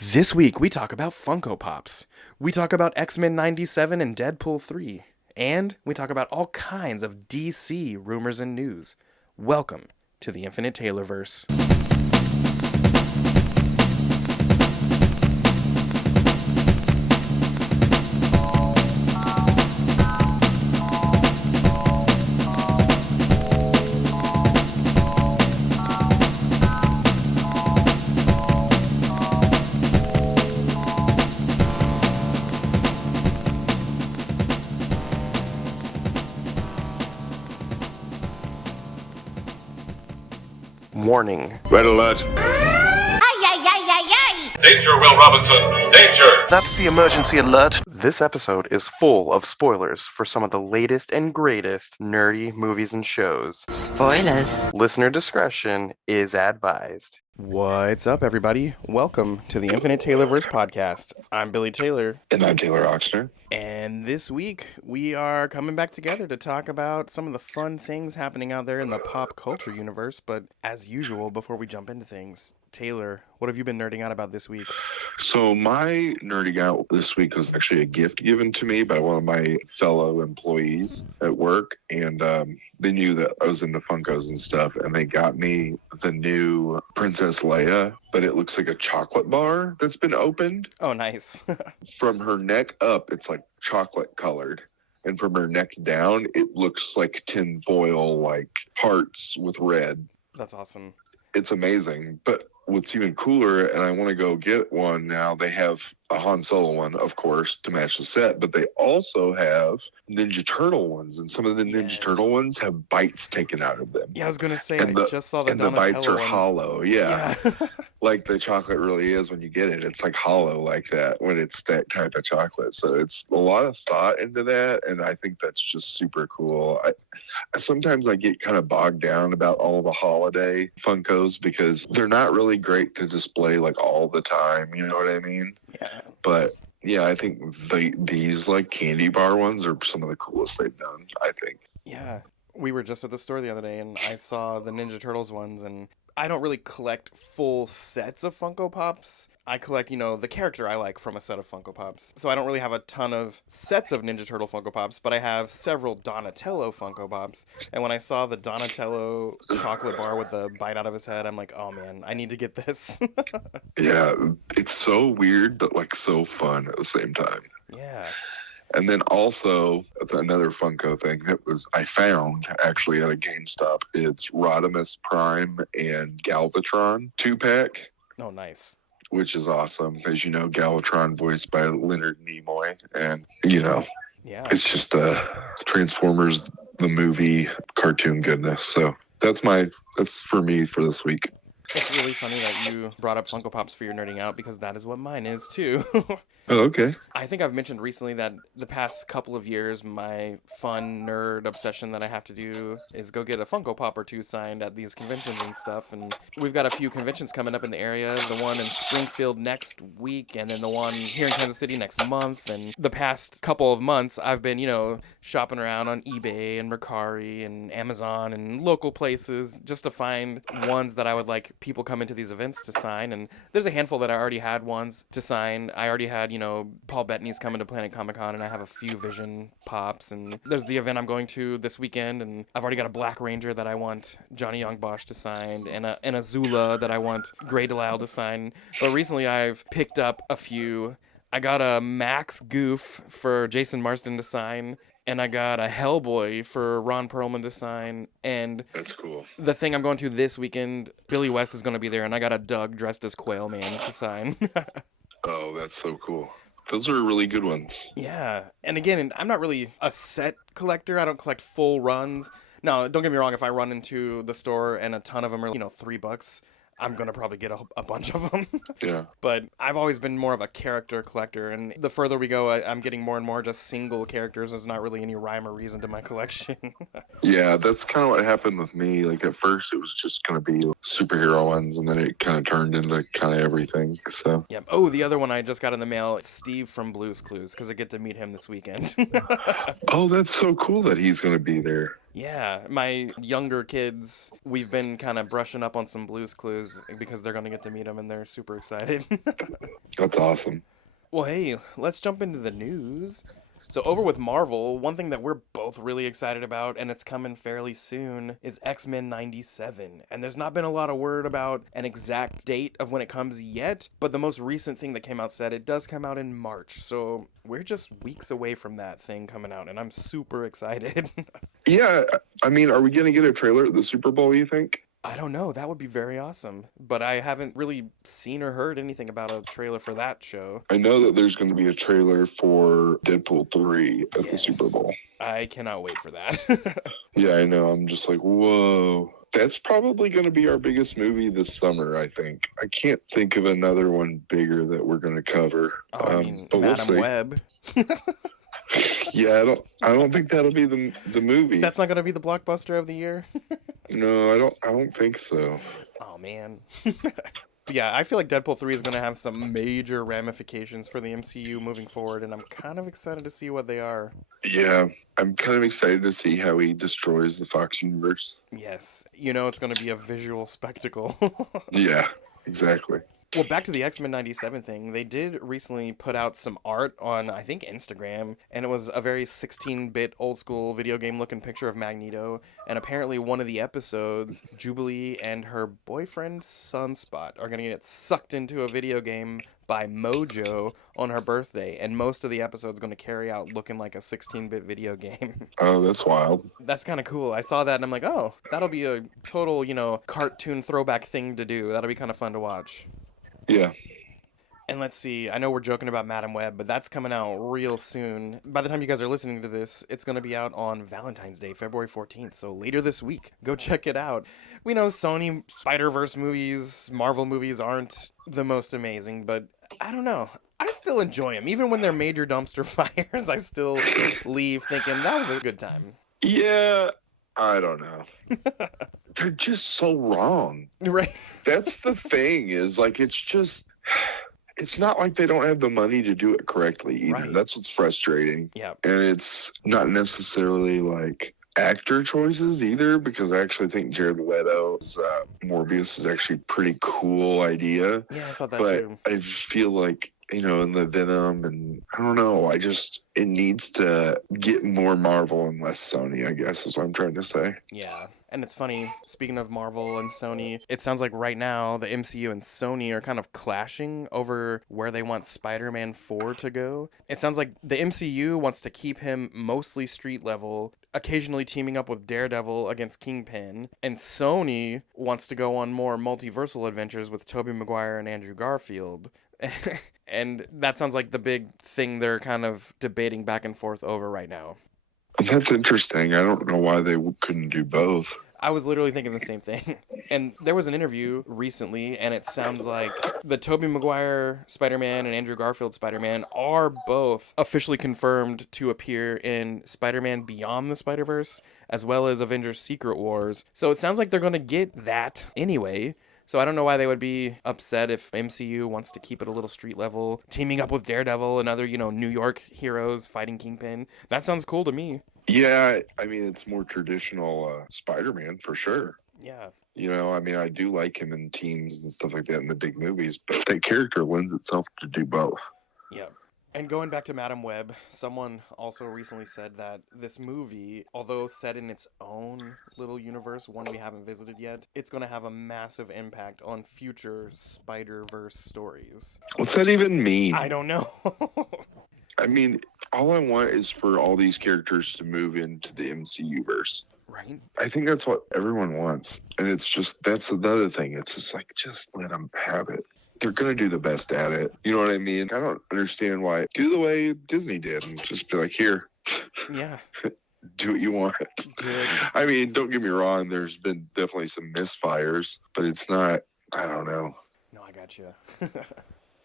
This week, we talk about Funko Pops. We talk about X-Men 97 and Deadpool 3. And we talk about all kinds of DC rumors and news. Welcome to the Infinite Taylorverse. Warning. Red alert. Ay, ay, ay, ay, ay! Danger, Will Robinson. Danger. That's the emergency alert. This episode is full of spoilers for some of the latest and greatest nerdy movies and shows. Spoilers. Listener discretion is advised. What's up, everybody? Welcome to the Infinite Taylorverse podcast. I'm Billy Taylor. And I'm Taylor Oxner. And this week, we are coming back together to talk about some of the fun things happening out there in the pop culture universe. But as usual, before we jump into things, Taylor, what have you been nerding out about this week? So my nerding out this week was actually a gift given to me by one of my fellow employees at work. And they knew that I was into Funkos and stuff. And they got me the new Princess Leia, but it looks like a chocolate bar that's been opened. Oh, nice. From her neck up, it's like chocolate colored. And from her neck down, it looks like tinfoil, like hearts with red. That's awesome. It's amazing. But what's even cooler, and I want to go get one now, they have a Han Solo one, of course, to match the set, but they also have Ninja Turtle ones, and some of the Yes. Ninja Turtle ones have bites taken out of them. Yeah, I was going to say, And I just saw the and the Donatello bites are one. hollow, yeah. Yeah. Like the chocolate really is when you get it. It's like hollow like that when it's that type of chocolate. So it's a lot of thought into that, and I think that's just super cool. Sometimes I get kind of bogged down about all the holiday Funkos because they're not really great to display like all the time. You know what I mean? Yeah. But yeah, I think these like candy bar ones are some of the coolest they've done, I think. Yeah. We were just at the store the other day, and I saw the Ninja Turtles ones, and I don't really collect full sets of Funko Pops. I collect, the character I like from a set of Funko Pops. So I don't really have a ton of sets of Ninja Turtle Funko Pops, but I have several Donatello Funko Pops. And when I saw the Donatello chocolate bar with the bite out of his head, I'm like, oh man, I need to get this. Yeah, it's so weird, but like so fun at the same time. Yeah. And then also another Funko thing that I found actually at a GameStop. It's Rodimus Prime and Galvatron 2-pack, Oh, nice. which is awesome. As you know, Galvatron voiced by Leonard Nimoy. And, Yeah. it's just Transformers, the movie, cartoon goodness. So that's for me for this week. It's really funny that you brought up Funko Pops for your nerding out, because that is what mine is too. Oh, okay. I think I've mentioned recently that the past couple of years, my fun nerd obsession that I have to do is go get a Funko Pop or two signed at these conventions and stuff. And we've got a few conventions coming up in the area. The one in Springfield next week, and then the one here in Kansas City next month. And the past couple of months, I've been, shopping around on eBay and Mercari and Amazon and local places just to find ones that I would like people come into these events to sign. And there's a handful that I already had ones to sign. I already had, Paul Bettany's coming to Planet Comic Con, and I have a few Vision Pops. And there's the event I'm going to this weekend, and I've already got a Black Ranger that I want Johnny Young Bosch to sign, and a Zula that I want Grey Delisle to sign. But recently I've picked up a few. I got a Max Goof for Jason Marsden to sign, and I got a Hellboy for Ron Perlman to sign. And That's cool. the thing I'm going to this weekend, Billy West is going to be there, and I got a Doug dressed as Quail Man to sign. Oh, that's so cool. Those are really good ones. Yeah. And again, I'm not really a set collector. I don't collect full runs. Now, don't get me wrong. If I run into the store and a ton of them are, $3, I'm going to probably get a bunch of them. Yeah. But I've always been more of a character collector. And the further we go, I'm getting more and more just single characters. There's not really any rhyme or reason to my collection. Yeah, that's kind of what happened with me. Like at first it was just going to be superhero ones, and then it kind of turned into kind of everything. So Yep. Oh, the other one I just got in the mail, it's Steve from Blue's Clues, because I get to meet him this weekend. Oh, that's so cool that he's going to be there. Yeah, my younger kids, we've been kind of brushing up on some Blue's Clues because they're going to get to meet him and they're super excited. That's awesome. Well, hey, let's jump into the news. So, over with Marvel, one thing that we're both really excited about, and it's coming fairly soon, is X-Men 97. And there's not been a lot of word about an exact date of when it comes yet, but the most recent thing that came out said it does come out in March. So, we're just weeks away from that thing coming out, and I'm super excited. Yeah, I mean, are we going to get a trailer at the Super Bowl, you think? I don't know, that would be very awesome. But I haven't really seen or heard anything about a trailer for that show. I know that there's going to be a trailer for Deadpool 3 at the Super Yes. Bowl. I cannot wait for that. Yeah, I know. I'm just like, whoa. That's probably going to be our biggest movie this summer, I think. I can't think of another one bigger that we're going to cover. Oh, I mean, but we'll Madam see. Web. Yeah, I don't think that'll be the movie. That's not gonna be the blockbuster of the year. No, I don't think so. Oh man. Yeah, I feel like Deadpool 3 is gonna have some major ramifications for the MCU moving forward, and I'm kind of excited to see what they are. Yeah, I'm kind of excited to see how he destroys the Fox universe. Yes, you know it's gonna be a visual spectacle. Yeah, exactly. Well, back to the X-Men 97 thing. They did recently put out some art on, I think, Instagram, and it was a very 16-bit old-school video game-looking picture of Magneto, and apparently one of the episodes, Jubilee and her boyfriend Sunspot are going to get sucked into a video game by Mojo on her birthday, and most of the episode's going to carry out looking like a 16-bit video game. Oh, that's wild. That's kind of cool. I saw that, and I'm like, oh, that'll be a total, cartoon throwback thing to do. That'll be kind of fun to watch. Yeah. And let's see, I know we're joking about Madam Web, but that's coming out real soon. By the time you guys are listening to this, it's going to be out on Valentine's Day, February 14th, so later this week. Go check it out. We know Sony Spider-Verse movies, Marvel movies aren't the most amazing, but I don't know. I still enjoy them. Even when they're major dumpster fires, I still leave thinking that was a good time. Yeah, I don't know. They're just so wrong. Right? That's the thing is like it's not like they don't have the money to do it correctly either. Right. That's what's frustrating. Yeah. And it's not necessarily like actor choices either, because I actually think Jared Leto's Morbius is actually a pretty cool idea. Yeah, I thought that But too. I feel like, in the Venom, and I don't know, it needs to get more Marvel and less Sony, I guess is what I'm trying to say. Yeah. And it's funny, speaking of Marvel and Sony, it sounds like right now the MCU and Sony are kind of clashing over where they want Spider-Man 4 to go. It sounds like the MCU wants to keep him mostly street level, occasionally teaming up with Daredevil against Kingpin, and Sony wants to go on more multiversal adventures with Tobey Maguire and Andrew Garfield. And that sounds like the big thing they're kind of debating back and forth over right now. That's interesting. I don't know why they couldn't do both. I was literally thinking the same thing. And there was an interview recently, and it sounds like the Tobey Maguire Spider-Man and Andrew Garfield Spider-Man are both officially confirmed to appear in Spider-Man Beyond the Spider-Verse, as well as Avengers Secret Wars. So it sounds like they're going to get that anyway. So I don't know why they would be upset if MCU wants to keep it a little street level, teaming up with Daredevil and other, New York heroes fighting Kingpin. That sounds cool to me. Yeah, I mean, it's more traditional Spider-Man for sure. Yeah. I do like him in teams and stuff like that in the big movies, but that character lends itself to do both. Yeah. And going back to Madam Web, someone also recently said that this movie, although set in its own little universe, one we haven't visited yet, it's going to have a massive impact on future Spider-Verse stories. What's that even mean? I don't know. I mean, all I want is for all these characters to move into the MCU verse. Right? I think that's what everyone wants. And that's another thing. It's just like, just let them have it. They're going to do the best at it. You know what I mean? I don't understand why. Do the way Disney did and just be like, here. Yeah. Do what you want. Good. I mean, don't get me wrong. There's been definitely some misfires, but it's not, I don't know. No, I got you.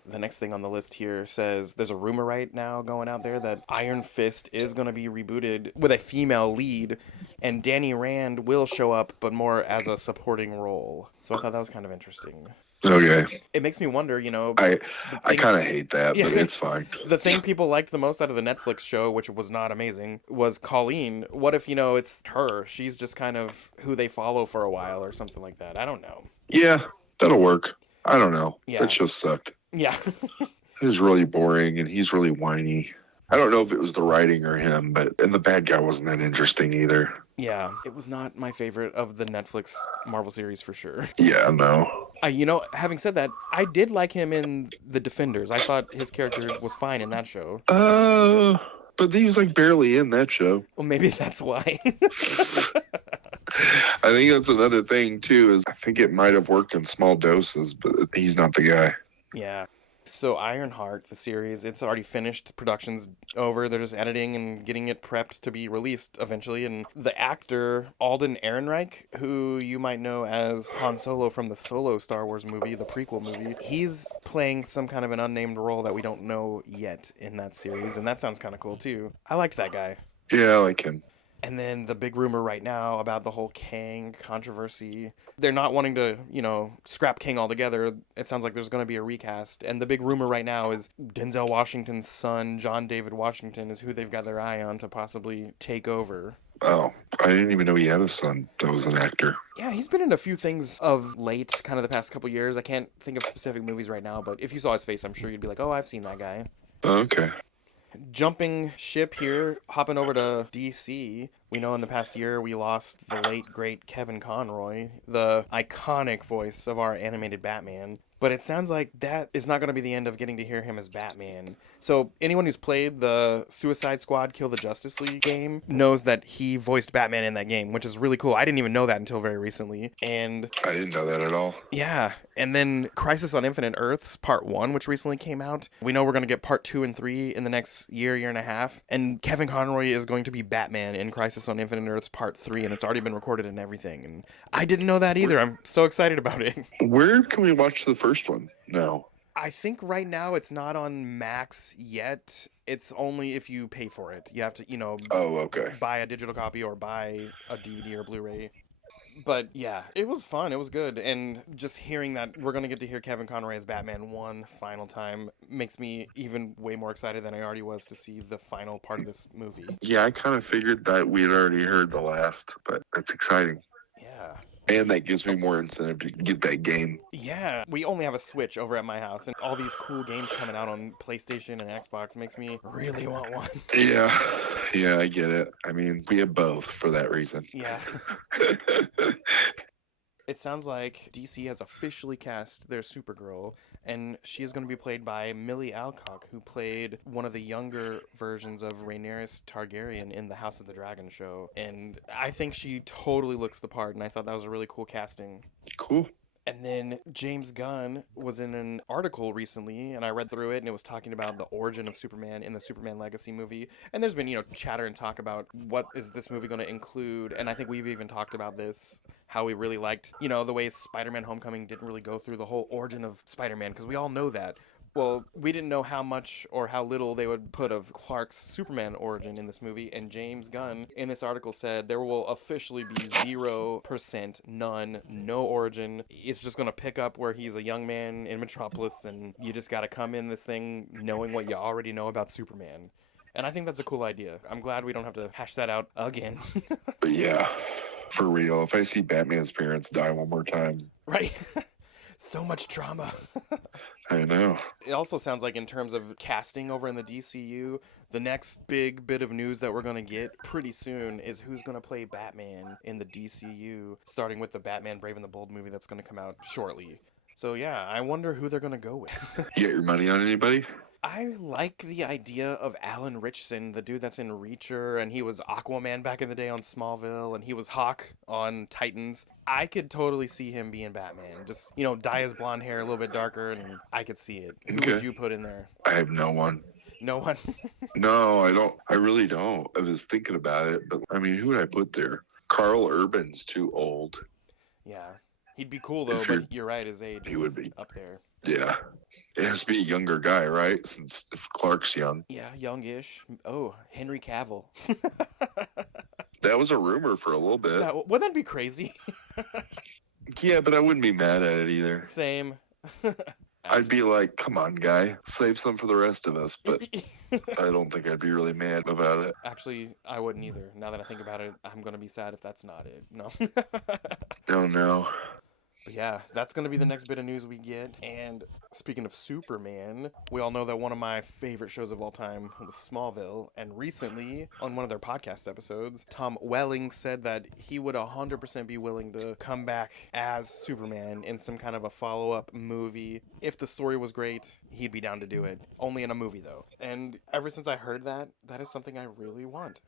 The next thing on the list here says there's a rumor right now going out there that Iron Fist is going to be rebooted with a female lead, and Danny Rand will show up, but more as a supporting role. So I thought that was kind of interesting. Okay. It makes me wonder, I the I things. kind of hate that, Yeah, but it's fine. the thing people liked the most out of the Netflix show, which was not amazing, was Colleen. What if, it's her? She's just kind of who they follow for a while or something like that. I don't know. Yeah, that'll work. I don't know. That Yeah. show sucked. Yeah. It was really boring, and he's really whiny. I don't know if it was the writing or him, and the bad guy wasn't that interesting either. Yeah. It was not my favorite of the Netflix Marvel series for sure. Yeah, no. Having said that, I did like him in The Defenders. I thought his character was fine in that show. But he was like barely in that show. Well, maybe that's why. I think that's another thing too. Is I think it might have worked in small doses, but he's not the guy. Yeah. So Ironheart, the series, it's already finished. Production's over. They're just editing and getting it prepped to be released eventually. And the actor, Alden Ehrenreich, who you might know as Han Solo from the Solo Star Wars movie, the prequel movie, he's playing some kind of an unnamed role that we don't know yet in that series. And that sounds kind of cool too. I liked that guy. Yeah, I like him. And then the big rumor right now about the whole Kang controversy. They're not wanting to, scrap Kang altogether. It sounds like there's going to be a recast. And the big rumor right now is Denzel Washington's son, John David Washington, is who they've got their eye on to possibly take over. Oh, I didn't even know he had a son that was an actor. Yeah, he's been in a few things of late, kind of the past couple years. I can't think of specific movies right now, but if you saw his face, I'm sure you'd be like, oh, I've seen that guy. Oh, okay. Jumping ship here, hopping over to DC. We know in the past year we lost the late, great Kevin Conroy, the iconic voice of our animated Batman. But it sounds like that is not going to be the end of getting to hear him as Batman. So anyone who's played the Suicide Squad Kill the Justice League game knows that he voiced Batman in that game, which is really cool. I didn't even know that until very recently. And I didn't know that at all. yeah, and then Crisis on Infinite Earths Part 1, which recently came out. We know we're going to get Part 2 and 3 in the next year and a half. And Kevin Conroy is going to be Batman in Crisis on Infinite Earths Part 3, and it's already been recorded and everything. And I didn't know that either. I'm so excited about it. Where can we watch the first one now? I think right now it's not on Max yet. It's only if you pay for it. You have to, Oh, okay. buy a digital copy or buy a DVD or Blu-ray. But yeah, it was fun. It was good. And just hearing that we're going to get to hear Kevin Conroy as Batman one final time makes me even way more excited than I already was to see the final part of this movie. Yeah, I kind of figured that we had already heard the last, but that's exciting. Yeah. And that gives me more incentive to get that game. Yeah, we only have a Switch over at my house, and all these cool games coming out on PlayStation and Xbox makes me really want one. Yeah, I get it. I mean, we have both for that reason. Yeah. It sounds like DC has officially cast their Supergirl, and she is going to be played by Millie Alcock, who played one of the younger versions of Rhaenyra Targaryen in the House of the Dragon show. And I think she totally looks the part, and I thought that was a really cool casting. Cool. And then James Gunn was in an article recently, and I read through it, and it was talking about the origin of Superman in the Superman Legacy movie. And there's been, chatter and talk about what is this movie going to include. And I think we've even talked about this, how we really liked, the way Spider-Man Homecoming didn't really go through the whole origin of Spider-Man, because we all know that. Well, we didn't know how much or how little they would put of Clark's Superman origin in this movie, and James Gunn in this article said there will officially be 0%, none, no origin. It's just going to pick up where he's a young man in Metropolis, and you just got to come in this thing knowing what you already know about Superman. And I think that's a cool idea. I'm glad we don't have to hash that out again. But yeah, for real, if I see Batman's parents die one more time. Right? So much drama. I know. It also sounds like in terms of casting over in the DCU, the next big bit of news that we're going to get pretty soon is who's going to play Batman in the DCU, starting with the Batman Brave and the Bold movie that's going to come out shortly. So yeah, I wonder who they're going to go with. You got your money on anybody? I like the idea of Alan Ritchson, the dude that's in Reacher, and he was Aquaman back in the day on Smallville, and he was Hawk on Titans. I could totally see him being Batman. Just, dye his blonde hair a little bit darker, and I could see it. Who would you put in there? I have no one. No one? No, I don't. I really don't. I was thinking about it, but I mean, who would I put there? Carl Urban's too old. Yeah. He'd be cool, though, but you're right, his age he would be up there. Yeah. It has to be a younger guy, right? Since if Clark's young. Yeah, youngish. Oh, Henry Cavill. That was a rumor for a little bit. Wouldn't that be crazy? Yeah, but I wouldn't be mad at it either. Same. I'd be like, come on, guy, save some for the rest of us. But I don't think I'd be really mad about it. Actually, I wouldn't either. Now that I think about it, I'm gonna be sad if that's not it. No. Oh, no. But yeah, that's going to be the next bit of news we get. And speaking of Superman, we all know that one of my favorite shows of all time was Smallville. And recently, on one of their podcast episodes, Tom Welling said that he would 100% be willing to come back as Superman in some kind of a follow-up movie. If the story was great, he'd be down to do it. Only in a movie, though. And ever since I heard that, that is something I really want.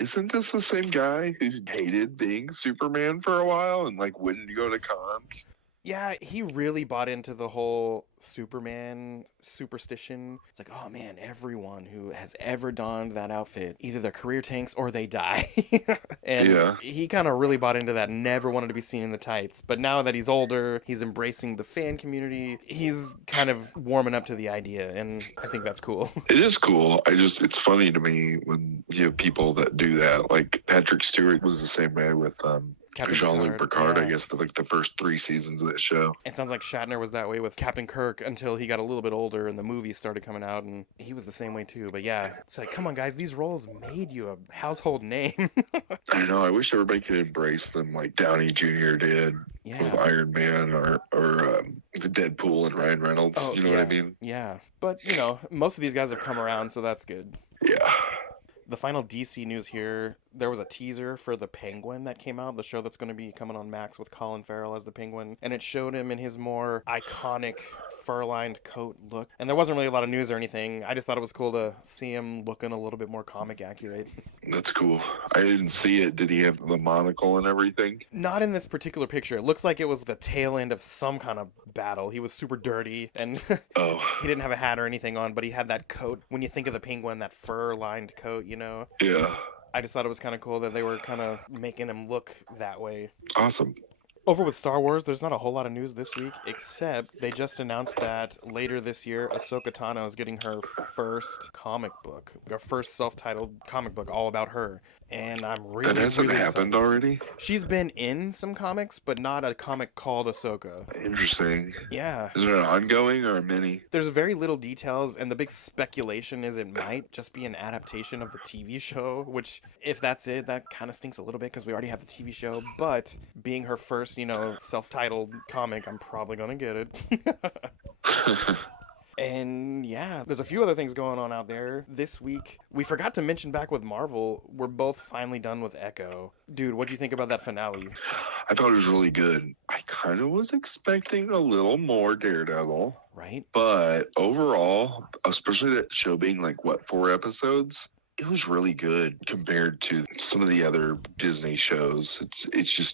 Isn't this the same guy who hated being Superman for a while and like wouldn't go to cons? Yeah, he really bought into the whole Superman superstition. It's like, oh man, everyone who has ever donned that outfit, either their career tanks or they die. And Yeah. he kind of really bought into that, never wanted to be seen in the tights. But now that he's older, he's embracing the fan community. He's kind of warming up to the idea, and I think that's cool. It is cool. It's funny to me when you have people that do that. Like Patrick Stewart was the same way with Captain Jean-Luc Picard, yeah. I guess, the first 3 seasons of that show. It sounds like Shatner was that way with Captain Kirk until he got a little bit older and the movies started coming out, and he was the same way too. But yeah, it's like, come on, guys, these roles made you a household name. I know. I wish everybody could embrace them like Downey Jr. did with Yeah. Iron Man or Deadpool and Ryan Reynolds. Oh, You know yeah. what I mean? Yeah. But, you know, most of these guys have come around, so that's good. Yeah. The final DC news here, there was a teaser for The Penguin that came out, the show that's going to be coming on Max with Colin Farrell as the Penguin, and it showed him in his more iconic fur-lined coat look. And there wasn't really a lot of news or anything. I just thought it was cool to see him looking a little bit more comic accurate. That's cool. I didn't see it. Did he have the monocle and everything? Not in this particular picture. It looks like it was the tail end of some kind of battle. He was super dirty, and Oh, he didn't have a hat or anything on, but he had that coat. When you think of the Penguin, that fur-lined coat, you know? yeah. I just thought it was kind of cool that they were kind of making him look that way. Awesome. Over with Star Wars, there's not a whole lot of news this week, except they just announced that later this year, Ahsoka Tano is getting her first comic book, her first self-titled comic book all about her. And I'm really, That hasn't really happened excited. already? She's been in some comics, but not a comic called Ahsoka. Interesting. Yeah. Is it an ongoing or a mini? There's very little details, and the big speculation is it might just be an adaptation of the TV show, which, if that's it, that kind of stinks a little bit because we already have the TV show. But being her first, you know, self-titled comic, I'm probably going to get it. And yeah, there's a few other things going on out there. This week, we forgot to mention back with Marvel, we're both finally done with Echo. Dude, what'd you think about that finale? I thought it was really good. I kind of was expecting a little more Daredevil, Right? but overall, especially that show being like, what, 4 episodes? It was really good compared to some of the other Disney shows. It's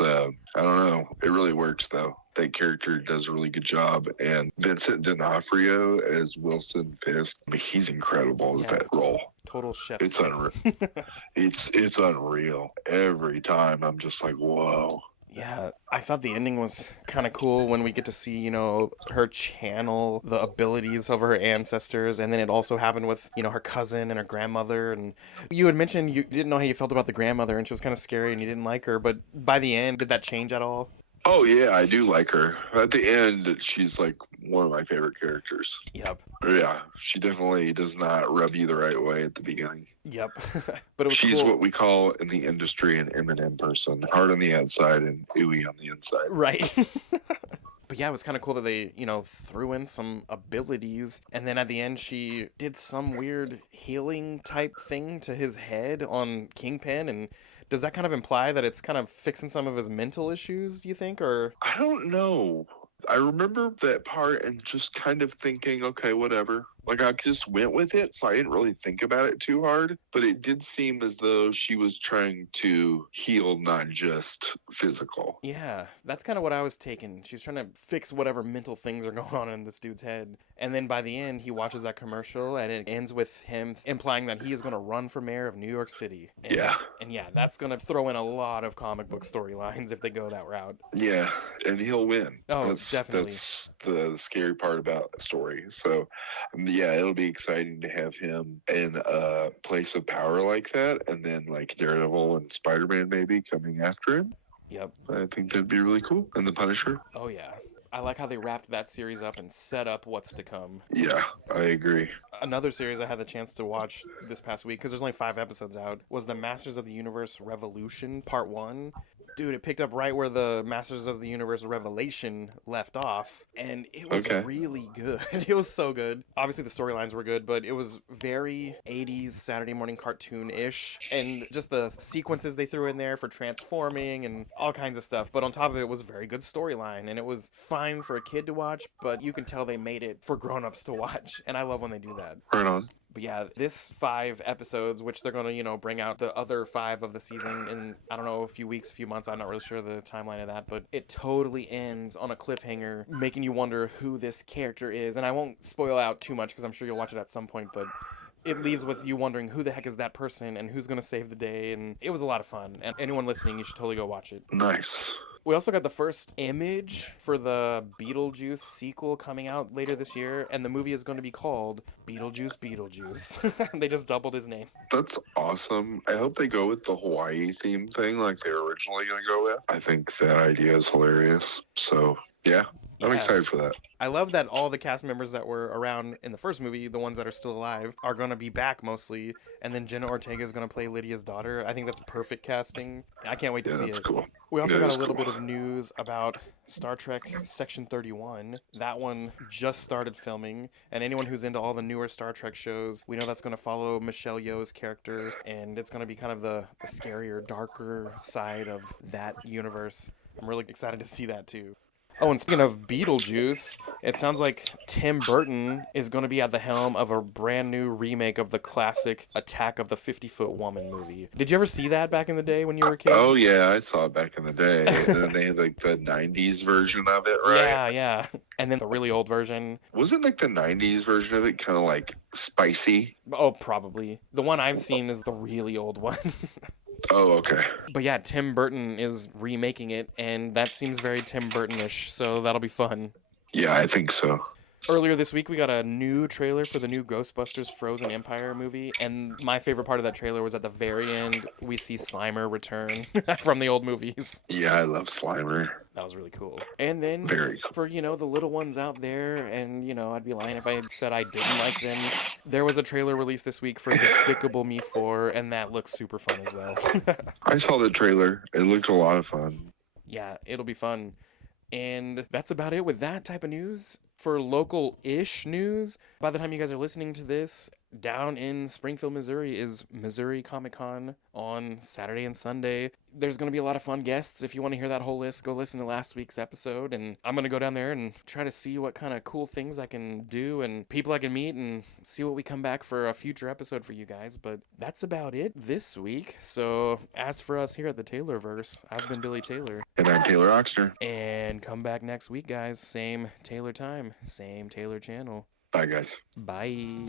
I don't know. It really works though. That character does a really good job, and Vincent D'Onofrio as Wilson Fisk, I mean, he's incredible as Yeah. that role. Total chef It's kiss. It's unreal. Every time I'm just like, whoa. Yeah, I thought the ending was kind of cool when we get to see, you know, her channel the abilities of her ancestors, and then it also happened with, you know, her cousin and her grandmother. And you had mentioned you didn't know how you felt about the grandmother, and she was kind of scary, and you didn't like her. But by the end, did that change at all? Oh yeah, I do like her. At the end, she's like one of my favorite characters. Yep, Yeah, she definitely does not rub you the right way at the beginning. yep. But it was She's cool. what we call in the industry an eminent person, hard on the outside and ooey on the inside. Right. But yeah, it was kind of cool that they, you know, threw in some abilities. And then at the end, she did some weird healing type thing to his head on Kingpin. And does that kind of imply that it's kind of fixing some of his mental issues, do you think? Or I don't know. I remember that part and just kind of thinking, okay, whatever. Like I just went with it, so I didn't really think about it too hard. But it did seem as though she was trying to heal, not just physical. yeah, that's kind of what I was taking. She was trying to fix whatever mental things are going on in this dude's head. And then by the end, he watches that commercial and it ends with him implying that he is going to run for mayor of New York City. And, Yeah. And yeah, that's going to throw in a lot of comic book storylines if they go that route. Yeah, and he'll win. Oh, definitely. That's the scary part about the story. So, yeah, it'll be exciting to have him in a place of power like that, and then like Daredevil and Spider-Man maybe coming after him. Yep. I think that'd be really cool. And the Punisher. Oh, yeah. I like how they wrapped that series up and set up what's to come. Yeah, I agree. Another series I had the chance to watch this past week, because there's only 5 episodes out, was the Masters of the Universe Revolution Part 1. Dude, it picked up right where the Masters of the Universe Revelation left off, and it was Okay. really good. It was so good. Obviously, the storylines were good, but it was very 80s Saturday morning cartoon-ish, and just the sequences they threw in there for transforming and all kinds of stuff. But on top of it was a very good storyline, and it was fine for a kid to watch, but you can tell they made it for grown-ups to watch, and I love when they do that. Right on. But yeah, this 5 episodes, which they're going to, bring out the other 5 of the season in, I don't know, a few weeks, a few months. I'm not really sure the timeline of that, but it totally ends on a cliffhanger, making you wonder who this character is. And I won't spoil out too much because I'm sure you'll watch it at some point, but it leaves with you wondering who the heck is that person and who's going to save the day. And it was a lot of fun. And anyone listening, you should totally go watch it. Nice. We also got the first image for the Beetlejuice sequel coming out later this year, and the movie is going to be called Beetlejuice. They just doubled his name. That's awesome. I hope they go with the Hawaii theme thing like they were originally going to go with. I think that idea is hilarious. So, yeah. I'm excited for that. I love that all the cast members that were around in the first movie, the ones that are still alive, are going to be back mostly. And then Jenna Ortega is going to play Lydia's daughter. I think that's perfect casting. I can't wait to see That's it. cool. We also That got a is little cool. bit of news about Star Trek Section 31. That one just started filming. And anyone who's into all the newer Star Trek shows, we know that's going to follow Michelle Yeoh's character. And it's going to be kind of the scarier, darker side of that universe. I'm really excited to see that too. Oh, and speaking of Beetlejuice, it sounds like Tim Burton is going to be at the helm of a brand new remake of the classic Attack of the 50-Foot Woman movie. Did you ever see that back in the day when you were a kid? Oh, yeah. I saw it back in the day. And then they had like the 90s version of it, right? Yeah. And then the really old version. Wasn't like the 90s version of it kind of like spicy? Oh, probably. The one I've seen is the really old one. Oh, okay. But yeah, Tim Burton is remaking it, and that seems very Tim Burton-ish, so that'll be fun. Yeah, I think so. Earlier this week, we got a new trailer for the new Ghostbusters Frozen Empire movie, and my favorite part of that trailer was at the very end, we see Slimer return from the old movies. Yeah, I love Slimer. That was really cool. And then Very cool. for, the little ones out there, and, I'd be lying if I said I didn't like them, there was a trailer released this week for Despicable Me 4, and that looks super fun as well. I saw the trailer. It looked a lot of fun. Yeah, it'll be fun. And that's about it with that type of news. For local-ish news, by the time you guys are listening to this, down in Springfield, Missouri is Missouri Comic-Con on Saturday and Sunday. There's going to be a lot of fun guests. If you want to hear that whole list, go listen to last week's episode. And I'm going to go down there and try to see what kind of cool things I can do and people I can meet and see what we come back for a future episode for you guys. But that's about it this week. So as for us here at the Taylorverse, I've been Billy Taylor. And I'm Taylor Oxner. And come back next week, guys. Same Taylor time, same Taylor channel. Bye, guys. Bye.